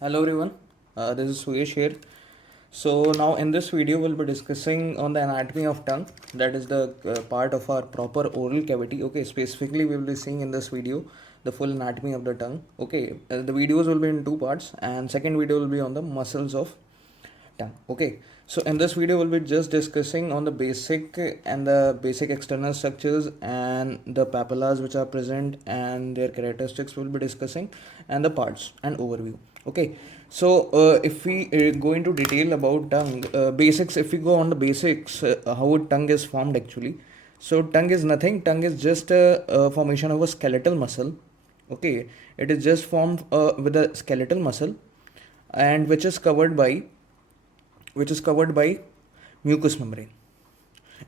Hello everyone, this is Suyesh here. So now in this video we'll be discussing on the anatomy of tongue, that is the part of our proper oral cavity. Okay, specifically we will be seeing in this video the full anatomy of the tongue. Okay, the videos will be in two parts, and second video will be on the muscles of tongue. Okay, so in this video we'll be just discussing on the basic and the basic external structures and the papillas which are present and their characteristics we'll be discussing, and the parts and overview. Okay, so if we go into detail about tongue basics, if we go on the basics, how a tongue is formed actually. So tongue is nothing. Tongue is just a formation of a skeletal muscle. Okay, it is just formed with a skeletal muscle, and which is covered by mucous membrane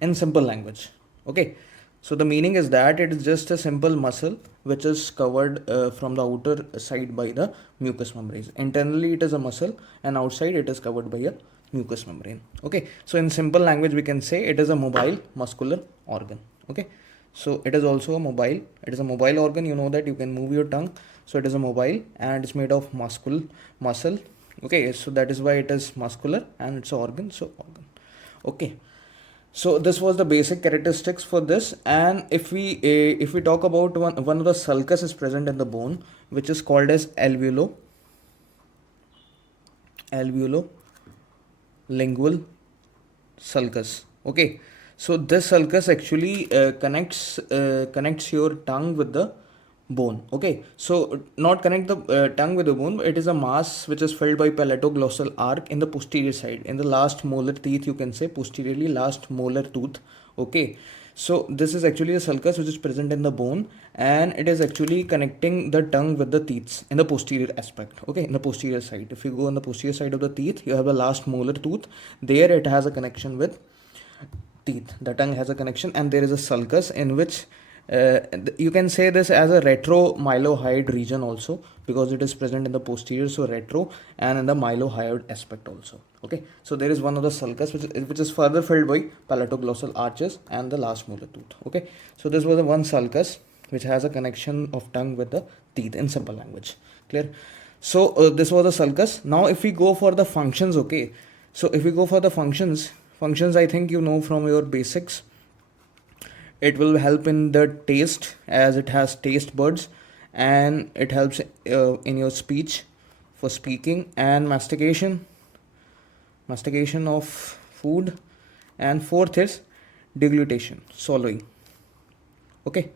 in simple language. Okay, so the meaning is that it is just a simple muscle which is covered from the outer side by the mucous membrane. Internally it is a muscle, and outside it is covered by a mucous membrane. Okay, so in simple language we can say it is a mobile muscular organ. Okay, so it is also a mobile, it is a mobile organ. You know that you can move your tongue, so it is a mobile and it's made of muscle. Okay, so that is why it is muscular and it's an organ, so organ. Okay, so this was the basic characteristics for this. And if we talk about one of the sulcus is present in the bone, which is called as alveolo-lingual sulcus. Okay, so this sulcus actually connects your tongue with the bone. Okay, so not connect the tongue with the bone. It is a mass which is filled by palatoglossal arc in the posterior side, in the last molar teeth, you can say posteriorly last molar tooth. Okay, so this is actually a sulcus which is present in the bone, and it is actually connecting the tongue with the teeth in the posterior aspect. Okay, in the posterior side, if you go on the posterior side of the teeth, you have the last molar tooth. There it has a connection with teeth. The tongue has a connection, and there is a sulcus in which you can say this as a retromylohyoid region also, because it is present in the posterior, so retro, and in the mylohyoid aspect also. Okay, so there is one of the sulcus which is further filled by palatoglossal arches and the last molar tooth. Okay, so this was the one sulcus which has a connection of tongue with the teeth in simple language. Clear? So this was the sulcus. Now if we go for the functions, okay, so if we go for the functions, I think you know from your basics. It will help in the taste, as it has taste buds, and it helps in your speech for speaking, and mastication of food, and fourth is deglutition, swallowing. Okay,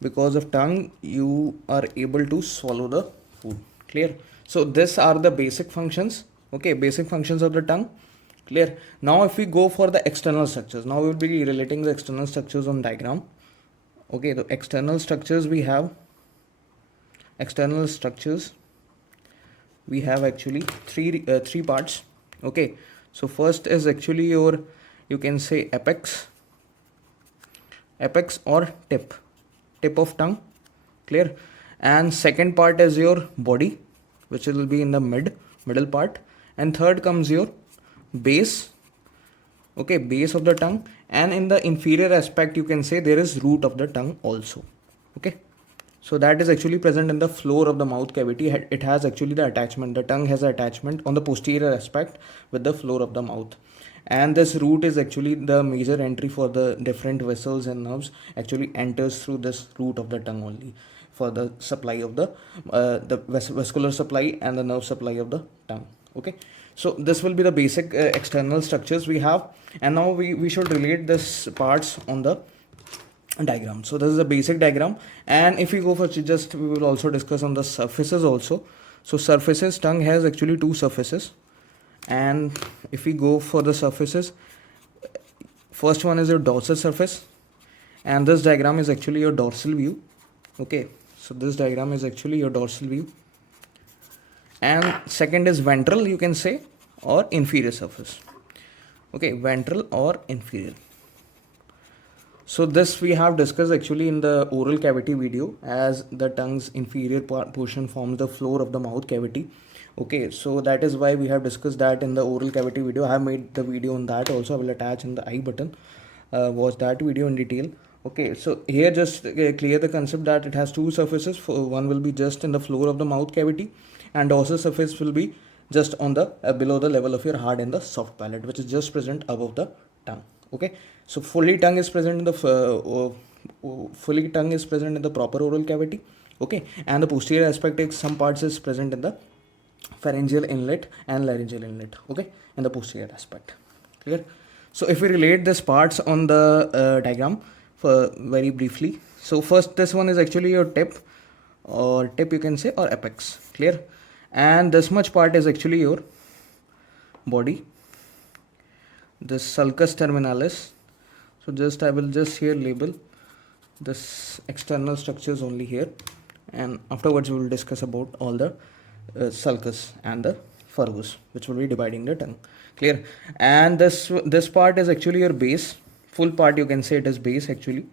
because of tongue you are able to swallow the food. Clear? So these are the basic functions. Okay, basic functions of the tongue. Clear? Now if we go for the external structures, now we will be relating the external structures on diagram. Okay, the external structures we have actually three parts. Okay, so first is actually your, you can say, apex or tip of tongue. Clear? And second part is your body, which will be in the middle part, and third comes your base. Okay, base of the tongue, and in the inferior aspect you can say there is root of the tongue also. Okay, so that is actually present in the floor of the mouth cavity. It has actually the attachment, the tongue has an attachment on the posterior aspect with the floor of the mouth, and this root is actually the major entry for the different vessels and nerves. Actually enters through this root of the tongue only for the supply of the vascular supply and the nerve supply of the tongue. Okay, so this will be the basic external structures we have, and now we should relate this parts on the diagram. So this is a basic diagram, and if we go for just, we will also discuss on the surfaces also. So surfaces, tongue has actually two surfaces, and if we go for the surfaces, first one is your dorsal surface, and this diagram is actually your dorsal view. Okay, so this diagram is actually your dorsal view, and second is ventral, you can say, or inferior surface. Okay, ventral or inferior. So this we have discussed actually in the oral cavity video, as the tongue's inferior portion forms the floor of the mouth cavity. Okay, so that is why we have discussed that in the oral cavity video. I have made the video on that also. I will attach in the I button. Watch that video in detail. Okay, so here just clear the concept that it has two surfaces. One will be just in the floor of the mouth cavity, and dorsal surface will be just on the below the level of your hard and the soft palate, which is just present above the tongue. Okay, so fully tongue is present in the proper oral cavity. Okay, and the posterior aspect is some parts is present in the pharyngeal inlet and laryngeal inlet. Okay, in the posterior aspect. Clear? So if we relate these parts on the diagram for very briefly. So first, this one is actually your tip, or tip you can say, or apex. Clear? And this much part is actually your body, this sulcus terminalis. So just I will just here label this external structures only here, and afterwards we will discuss about all the sulcus and the furgus, which will be dividing the tongue. Clear? And this part is actually your base, full part you can say it is base actually,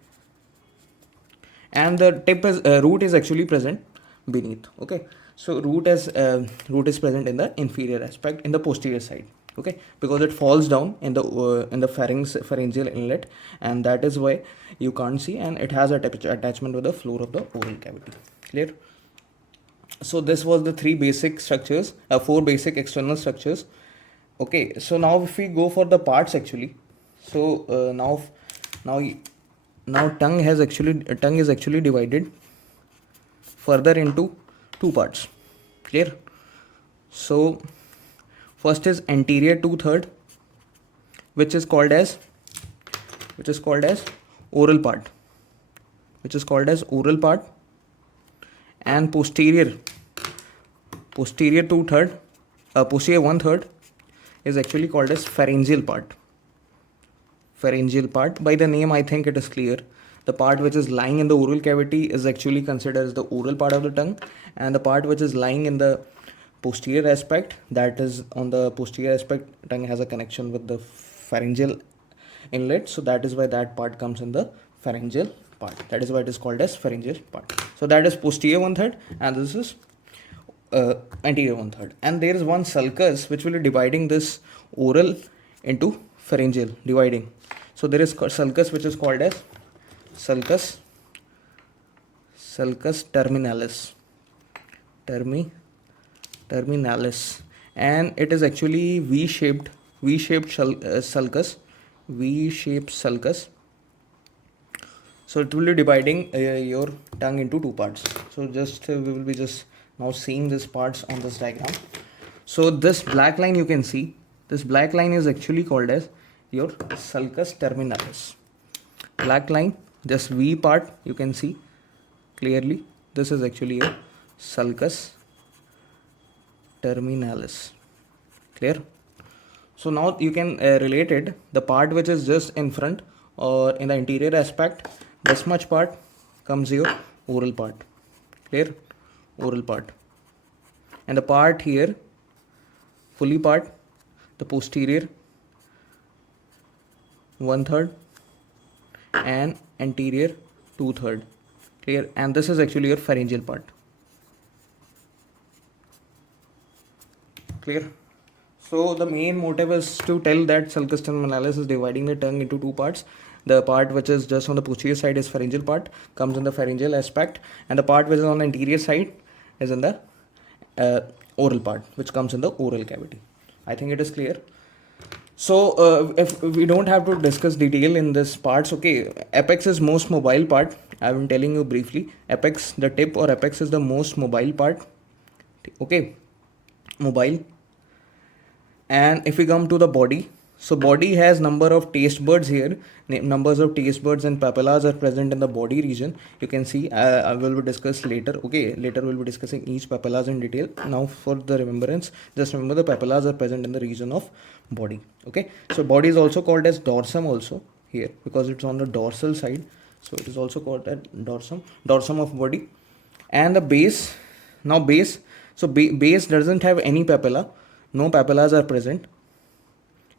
and the tip is root is actually present beneath. Okay, so root is present in the inferior aspect, in the posterior side. Okay, because it falls down in the pharyngeal inlet, and that is why you can't see, and it has a attachment with the floor of the oral cavity. Clear? So this was the three basic structures, four basic external structures. Okay, so now if we go for the parts actually, so now tongue is actually divided further into two parts. Clear? So first is anterior 2/3, which is called as oral part, and posterior 2/3, posterior 1/3 is actually called as pharyngeal part. By the name I think it is clear. The part which is lying in the oral cavity is actually considered as the oral part of the tongue, and the part which is lying in the posterior aspect, that is on the posterior aspect, tongue has a connection with the pharyngeal inlet, so that is why that part comes in the pharyngeal part. That is why it is called as pharyngeal part. So that is posterior 1/3, and this is anterior 1/3. And there is one sulcus which will be dividing this oral into pharyngeal, dividing. So there is sulcus which is called as sulcus terminalis, and it is actually V-shaped sulcus. So it will be dividing your tongue into two parts. So just we will be just now seeing these parts on this diagram. So this black line you can see, this black line is actually called as your sulcus terminalis. Black line, this V part you can see clearly, this is actually your sulcus terminalis. Clear? So now you can relate it, the part which is just in front or in the interior aspect, this much part comes your oral part. Clear? Oral part. And the part here, fully part, the posterior 1/3 and anterior 2/3. Clear? And this is actually your pharyngeal part. Clear? So the main motive is to tell that sulcus terminalis is dividing the tongue into two parts. The part which is just on the posterior side is pharyngeal part, comes in the pharyngeal aspect, and the part which is on the anterior side is in the oral part, which comes in the oral cavity. I think it is clear. So if we don't have to discuss detail in this parts, okay, apex is most mobile part. I'm telling you briefly. Apex, the tip or apex is the most mobile part. Okay, mobile. And if we come to the body, so body has number of taste buds here. Numbers of taste buds and papillas are present in the body region. You can see, I will discuss later. Okay, later we'll be discussing each papillas in detail. Now for the remembrance, just remember the papillas are present in the region of body. Okay, so body is also called as dorsum also here, because it's on the dorsal side. So it is also called as dorsum of body. And the base, now base, so base doesn't have any papilla. No papillas are present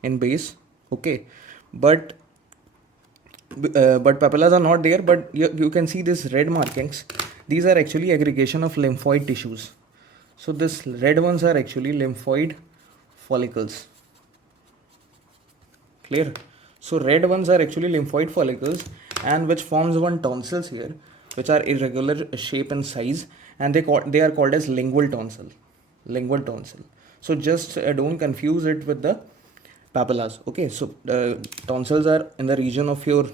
in base. Okay, but papillas are not there, but you can see these red markings. These are actually aggregation of lymphoid tissues. So this red ones are actually lymphoid follicles. Clear? So red ones are actually lymphoid follicles, and which forms one tonsils here, which are irregular shape and size, and they are called as lingual tonsil. lingual tonsil. So just don't confuse it with the papillas. Okay, so the tonsils are in the region of your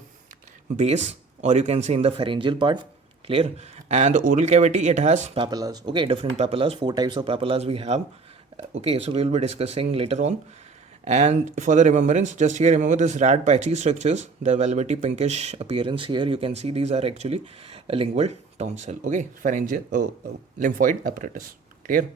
base, or you can say in the pharyngeal part. Clear? And the oral cavity, it has papillas. Okay, different papillas, 4 types of papillas we have. Okay, so we will be discussing later on. And for the remembrance, just here remember this rad patchy structures, the velvety pinkish appearance here. You can see these are actually a lingual tonsil. Okay, pharyngeal lymphoid apparatus. Clear?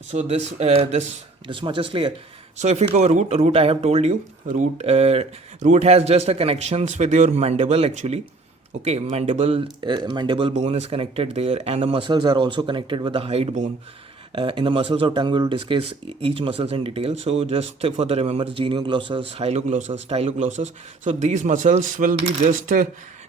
So this much is clear. So if we go root I have told you root has just a connections with your mandible actually. Okay, mandible bone is connected there, and the muscles are also connected with the hide bone. In the muscles of tongue we will discuss each muscles in detail. So just for the remembrance, genioglossus, hyloglossus, styloglossus. So these muscles will be just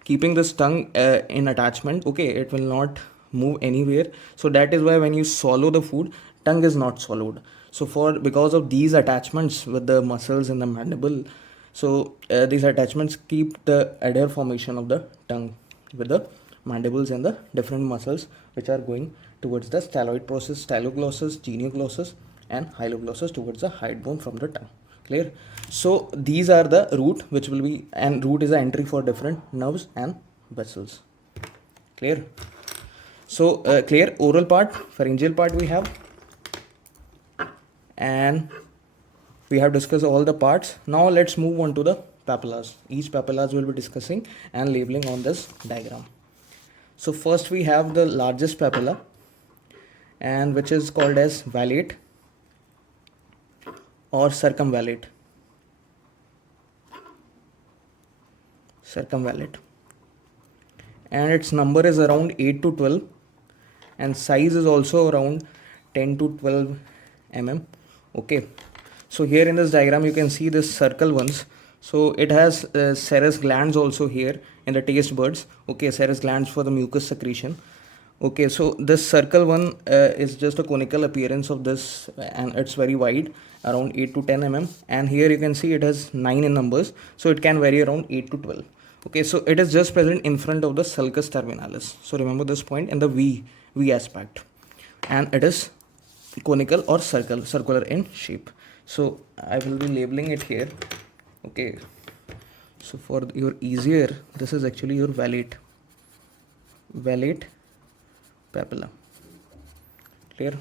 keeping this tongue in attachment. Okay, it will not move anywhere. So that is why when you swallow the food, tongue is not swallowed. So because of these attachments with the muscles in the mandible, so these attachments keep the adhere formation of the tongue with the mandibles and the different muscles which are going towards the styloid process, styloglossus, genioglossus, and hyloglossus towards the hide bone from the tongue. Clear? So these are the root, which will be, and root is the entry for different nerves and vessels. Clear? So clear. Oral part, pharyngeal part we have, and we have discussed all the parts. Now let's move on to the papillas. Each papillas we'll be discussing and labeling on this diagram. So first we have the largest papilla, and which is called as valate or circumvallate. And its number is around 8 to 12, and size is also around 10 to 12 mm. Okay, so here in this diagram you can see this circle ones. So it has serous glands also here in the taste buds. Okay, serous glands for the mucus secretion. Okay, so this circle one is just a conical appearance of this, and it's very wide, around 8 to 10 mm, and here you can see it has 9 in numbers, so it can vary around 8 to 12. Okay, so it is just present in front of the sulcus terminalis. So remember this point in the V aspect, and it is conical or circular in shape. So I will be labeling it here. Okay, so for your easier, this is actually your valate papilla. Clear?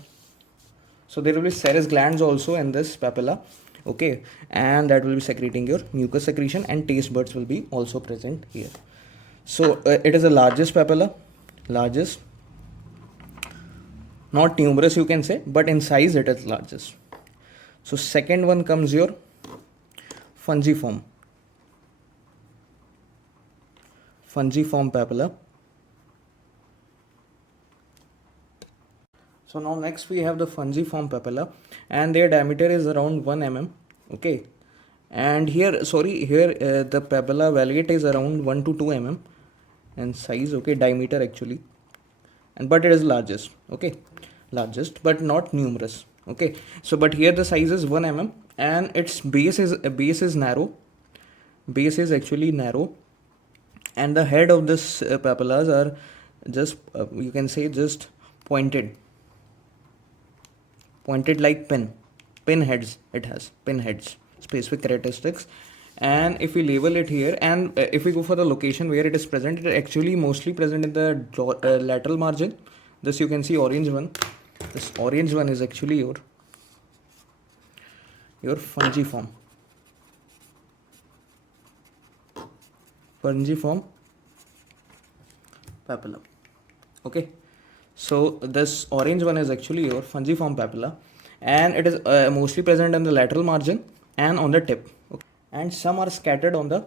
So there will be serous glands also in this papilla. Okay, and that will be secreting your mucus secretion, and taste buds will be also present here. So it is the largest papilla, not numerous you can say, but in size it is largest. So second one comes your fungiform papilla. So now next we have the fungiform papilla, and their diameter is around 1 mm. Okay, and here the papilla valate is around 1 to 2 mm in size. Okay, diameter actually, and but it is largest. Okay, largest but not numerous. Okay, so but here the size is 1 mm, and its base is narrow. Base is actually narrow, and the head of this papillas are just you can say just pointed like pin heads. It has pin heads, specific characteristics. And if we label it here, and if we go for the location where it is present, it is actually mostly present in the lateral margin. This you can see orange one. This orange one is actually your fungiform papilla. Okay, so this orange one is actually your fungiform papilla, and it is mostly present in the lateral margin and on the tip. Okay. And some are scattered on the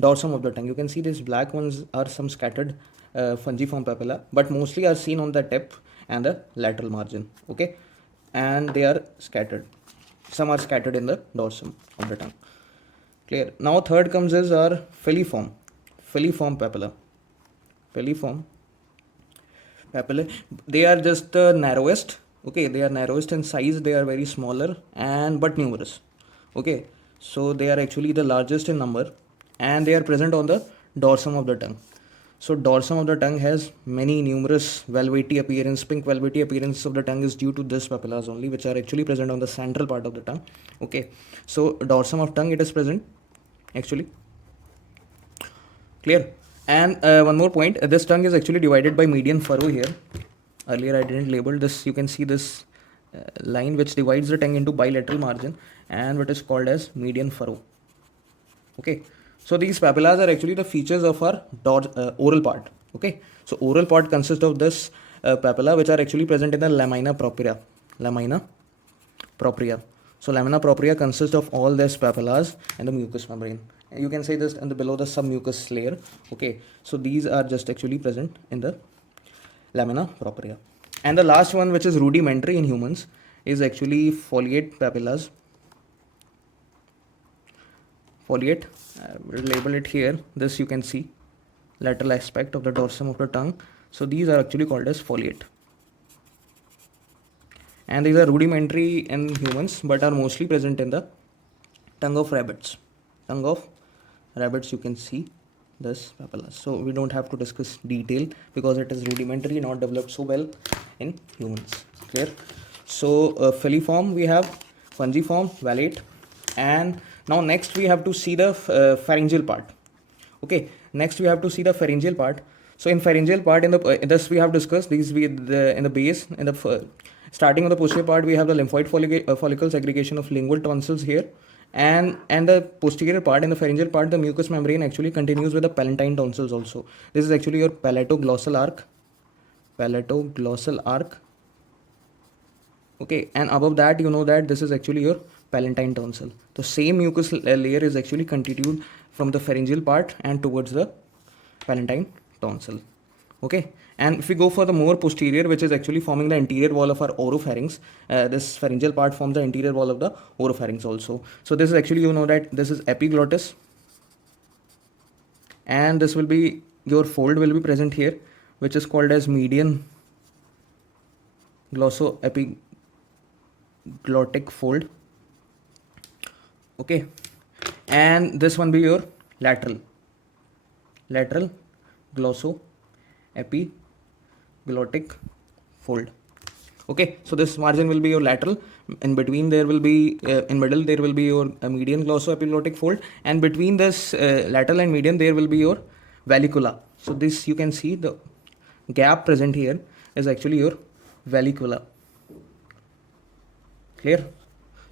dorsum of the tongue. You can see these black ones are some scattered fungiform papilla, but mostly are seen on the tip and the lateral margin. Okay, and they are scattered. Some are scattered in the dorsum of the tongue. Clear? Now third comes is our filiform papilla. They are just the narrowest. Okay, they are narrowest in size. They are very smaller and but numerous. Okay, so they are actually the largest in number, and they are present on the dorsum of the tongue. So dorsum of the tongue has many numerous velvety appearance. Pink velvety appearance of the tongue is due to this papillas only, which are actually present on the central part of the tongue. Okay, so dorsum of tongue, it is present actually. Clear? And one more point, this tongue is actually divided by median furrow here. Earlier I didn't label this. You can see this line which divides the tongue into bilateral margin and what is called as median furrow. Okay, so these papillas are actually the features of our oral part. Okay, so oral part consists of this papilla which are actually present in the lamina propria. Lamina propria. So lamina propria consists of all these papillas and the mucous membrane. You can say this and the below the submucous layer. Okay, so these are just actually present in the lamina propria. And the last one, which is rudimentary in humans, is actually foliate papillas. Foliate, we'll label it here. This you can see lateral aspect of the dorsum of the tongue. So these are actually called as foliate. And these are rudimentary in humans but are mostly present in the tongue of rabbits. Tongue of rabbits, you can see this papilla. So we don't have to discuss detail because it is rudimentary, not developed so well in humans. Clear? So filiform we have, fungiform, valate, and now next we have to see the pharyngeal part. Okay, next we have to see the pharyngeal part. So in pharyngeal part, in the this we have discussed these in the base, in the starting of the posterior part we have the lymphoid follicle segregation of lingual tonsils here, and the posterior part, in the pharyngeal part, the mucous membrane actually continues with the palatine tonsils also. This is actually your palatoglossal arc. Okay, and above that you know that this is actually your palatine tonsil. The same mucous layer is actually continued from the pharyngeal part and towards the palatine tonsil. Okay, and if we go for the more posterior, which is actually forming the interior wall of our oropharynx, this pharyngeal part forms the interior wall of the oropharynx also. So this is actually, you know that this is epiglottis, and this will be your fold will be present here, which is called as median glossoepiglottic fold. Okay, and this one be your lateral glossoepiglottic fold. Okay, so this margin will be your lateral. In between there will be in middle there will be your median glossoepiglottic fold, and between this lateral and median there will be your vallicula. So this you can see the gap present here is actually your vallicula. Clear?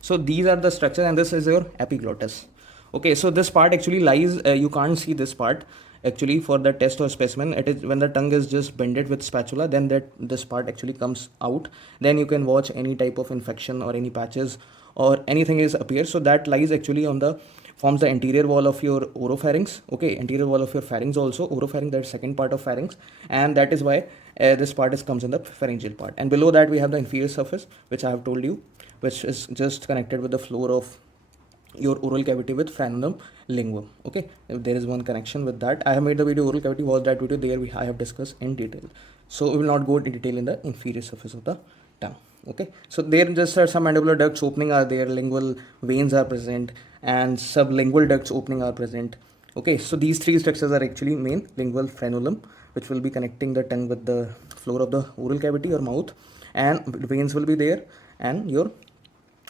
So these are the structure, and this is your epiglottis. Okay, so this part actually lies, you can't see this part actually for the test or specimen. It is when the tongue is just bended with spatula, then this part actually comes out. Then you can watch any type of infection or any patches or anything is appear. So that lies actually on the forms the anterior wall of your oropharynx. Okay, anterior wall of your pharynx also. Oropharynx, that second part of pharynx, and that is why this part comes in the pharyngeal part. And below that we have the inferior surface, which I have told you, which is just connected with the floor of your oral cavity with frenulum linguum. Okay, if there is one connection with that, I have made the video oral cavity, watch that video, there I have discussed in detail. So we will not go into detail in the inferior surface of the tongue. Okay, so there just are some mandibular ducts opening are there, lingual veins are present, and sublingual ducts opening are present. Okay, so these three structures are actually main: lingual frenulum, which will be connecting the tongue with the floor of the oral cavity or mouth, and veins will be there, and your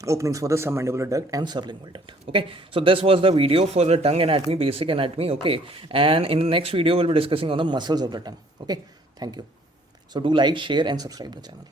openings for the submandibular duct and sublingual duct. Okay, so this was the video for the tongue anatomy, basic anatomy. Okay, and in the next video we'll be discussing on the muscles of the tongue. Okay, thank you. So do like, share and subscribe the channel.